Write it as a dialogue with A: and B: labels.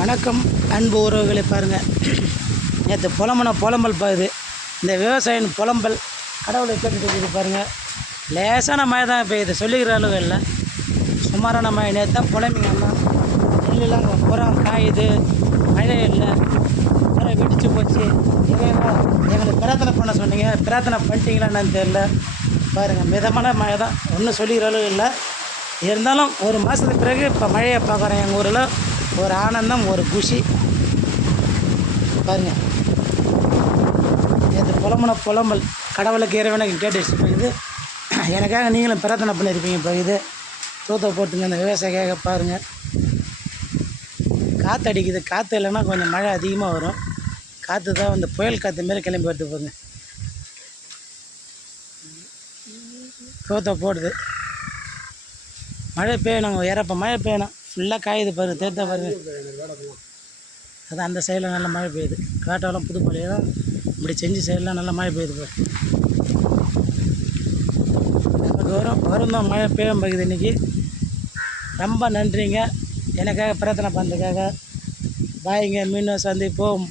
A: வணக்கம் அன்பு உறவுகளை பாருங்கள் நேற்று புலம்புன புலம்பல் பாருது இந்த விவசாயின் புலம்பல் கடவுளை கேட்டுட்டு இருக்குது பாருங்கள் லேசான மழை தான் பெய்யுது. சொல்லிக்கிற அளவு இல்லை. சுமாரான மழை. நேற்று தான் புலம்பிங்கன்னா நெல்லாம் நெல்லுலாம் புறம் காயுது. மழை இல்லை. புறம் வெடிச்சு போச்சு. இறைவா எங்களை பிரார்த்தனை பண்ண சொன்னீங்க. பிரார்த்தனை பண்ணிட்டீங்களான்னு என்னன்னு தெரியல. பாருங்கள் மிதமான மழை தான். ஒன்றும் சொல்லிக்கிற அளவு இல்லை. இருந்தாலும் ஒரு மாதத்துக்கு பிறகு இப்போ மழையை பார்க்குறேன் எங்கள் ஊரில். ஒரு ஆனந்தம் ஒரு குஷி. பாருங்க. நேற்று புலம்புன புலம்பல். கடவுளுக்கு இறைவனுக்கு கேட்டுச்சு. இப்போ இது எனக்காக நீங்களும் பிரார்த்தனை பண்ணியிருப்பீங்க. இப்போ இது தூத்த போட்டுங்க அந்த விவசாயிக்காக பாருங்கள் காற்று அடிக்குது. காற்று இல்லைன்னா கொஞ்சம் மழை அதிகமாக வரும். காற்று தான் அந்த புயல் காற்று மாரி கிளம்பி வருது போங்க தூத்த போடுது. மழை பெய்யணும். இறப்ப மழை பெய்யணும். ஃபுல்லாக காயுது பாருங்க தேர்த்த பாருங்க அதான் அந்த சைடில் நல்ல மழை பெய்யுது. காட்டாலம் புதுப்பாளையம் இப்படி செஞ்சு சைடெலாம் நல்லா மழை பெய்யுது பாரு. நமக்கு வரும் வரும் தான் மழை பெய்ய போகுது இன்றைக்கி ரொம்ப நன்றிங்க. எனக்காக பிரார்த்தனை பண்ணுறதுக்காக பாய்ங்க மீனவ சந்திப்போம்.